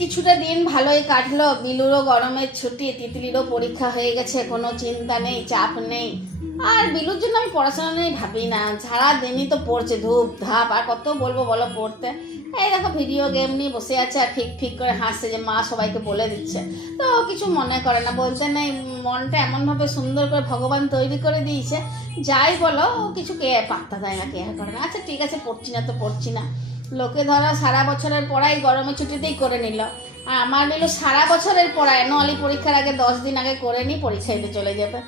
কিছুটা দিন ভালোই কাটলো। বিলুরও গরমের ছুটি, তিতলিরও পরীক্ষা হয়ে গেছে, কোনো চিন্তা নেই, চাপ নেই। আর বিলুর জন্য আমি পড়াশোনা নিয়ে ভাবি না, সারা দিনই তো পড়ছে ধূপ ধাপ, আর কত বলবো বলো পড়তে। এই দেখো ভিডিও গেম নিয়ে বসে আছে আর ফিক ফিক করে হাসছে যে মা সবাইকে বলে দিচ্ছে। তো ও কিছু মনে করে না, বলতে নেই, মনটা এমনভাবে সুন্দর করে ভগবান তৈরি করে দিয়েছে, যাই বলো ও কিছু কে পাত্তা দেয় না, কেয়ার করে না। আচ্ছা ঠিক আছে, পড়ছি না তো পড়ছি না। লোকে ধরো সারা বছরের পড়াই গরমের ছুটিতেই করে নিল, আর আমার নিল সারা বছরের পড়ায় অ্যানুয়ালি পরীক্ষার আগে 10 দিন আগে করে নিই, পরীক্ষা দিতে চলে যাবে।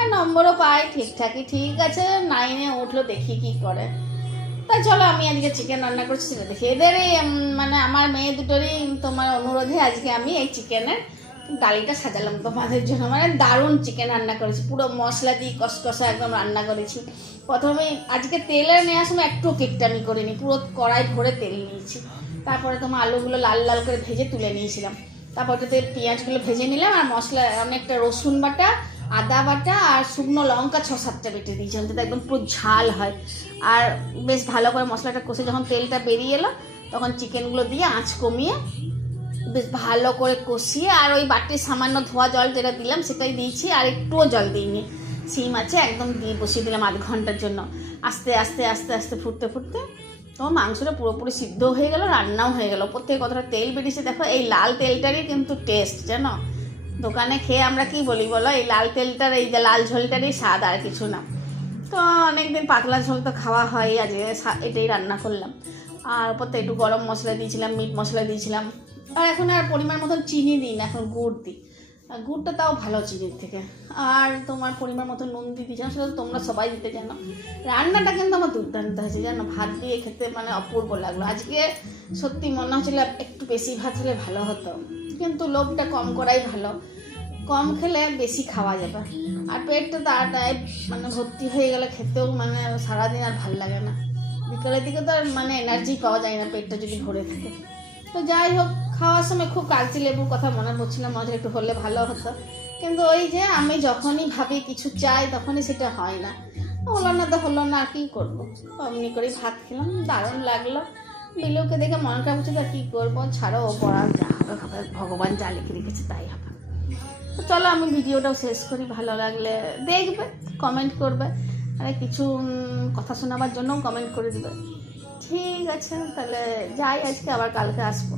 আর নম্বরও পাই ঠিকঠাকই, ঠিক আছে 9-এ উঠলো, দেখি কি করে। তাই চলো আমি আজকে চিকেন রান্না করছি সেটা দেখি। এদেরই মানে আমার মেয়ে দুটোরই তোমার অনুরোধে আজকে আমি এই চিকেনের ডালিটা সাজালাম তোমাদের জন্য। মানে দারুণ চিকেন রান্না করেছি, পুরো মশলা দিয়ে কষকষা একদম রান্না করেছি। প্রথমে আজকে তেলের নেওয়ার সময় একটু কিটটামি করিনি, পুরো কড়াই ভরে তেল নিয়েছি। তারপরে তোমার আলুগুলো লাল লাল করে ভেজে তুলে নিয়েছিলাম। তারপর ওটাতে পেঁয়াজগুলো ভেজে নিলাম, আর মশলা অনেকটা রসুন বাটা, আদা বাটা আর শুকনো লঙ্কা 6-7টা বেটে দিয়েছিলাম, যাতে একদম পুরো ঝাল হয়। আর বেশ ভালো করে মশলাটা কষে যখন তেলটা বেরিয়ে এলো, তখন চিকেনগুলো দিয়ে আঁচ কমিয়ে বেশ ভালো করে কষিয়ে, আর ওই বাটির সামান্য ধোয়া জল যেটা দিলাম সেটাই দিয়েছি, আর একটুও জল দিইনি। সিম আছে একদম দিয়ে বসিয়ে দিলাম আধ ঘন্টার জন্য। আস্তে আস্তে আস্তে আস্তে ফুটতে ফুটতে তো মাংসটা পুরোপুরি সিদ্ধ হয়ে গেল, রান্নাও হয়ে গেল। ওপর থেকে কতটা তেল বেরিয়েছে দেখো, এই লাল তেলটারই কিন্তু টেস্ট, জানো। দোকানে খেয়ে আমরা কি বলি বলো, এই লাল তেলটার, এই যে লাল ঝোলটারই স্বাদ, আর কিছু না। তো অনেকদিন পাতলা ঝোল তো খাওয়া হয়, আজ এটাই রান্না করলাম। আর ওপর থেকে একটু গরম মশলা দিয়েছিলাম, মিট মশলা দিয়েছিলাম। আর এখন আর পরিমাণ মতন চিনি দিই না, এখন গুড় দিই। গুড়টা তাও ভালো চিনির থেকে। আর তোমার পরিমাণ মতো নুন দিতে জানো, সেটা তো তোমরা সবাই দিতে জানো। রান্নাটা কিন্তু আমার দুর্দান্ত হয়েছে জানো, ভাত দিয়ে খেতে মানে অপূর্ব লাগলো। আজকে সত্যি মনে হচ্ছিল একটু বেশি ভাত হলে ভালো হতো, কিন্তু লোভটা কম করাই ভালো। কম খেলে বেশি খাওয়া যাবে, আর পেটটা তাড়াতাড়ি মানে ভর্তি হয়ে গেলে খেতেও মানে সারাদিন আর ভালো লাগে না। বিকেলের দিকে তো আর মানে এনার্জি পাওয়া যায় না পেটটা যদি ভরে থাকে। তো যাই হোক, খাওয়ার সময় খুব কাগজি লেবুর কথা মনে পড়ছিল, মনে একটু হলে ভালো হতো। কিন্তু ওই যে আমি যখনই ভাবি কিছু চাই তখনই সেটা হয় না। হলো না তো হলো না, আর কী করবো। অমনি করেই ভাত খেলাম, দারুণ লাগলো। বিলুকে দেখে মন খারাপ হচ্ছে, তা কী করবো, ছাড়ো, ও পড়ার যা হবে হবে, ভগবান যা লিখে রেখেছে তাই হবে। তো চলো আমি ভিডিওটাও শেষ করি, ভালো লাগলে দেখবে, কমেন্ট করবে, আর কিছু কথা শোনাবার জন্যও কমেন্ট করে দিবে। ঠিক আছে তাহলে যাই, আজকে আবার কালকে আসবো।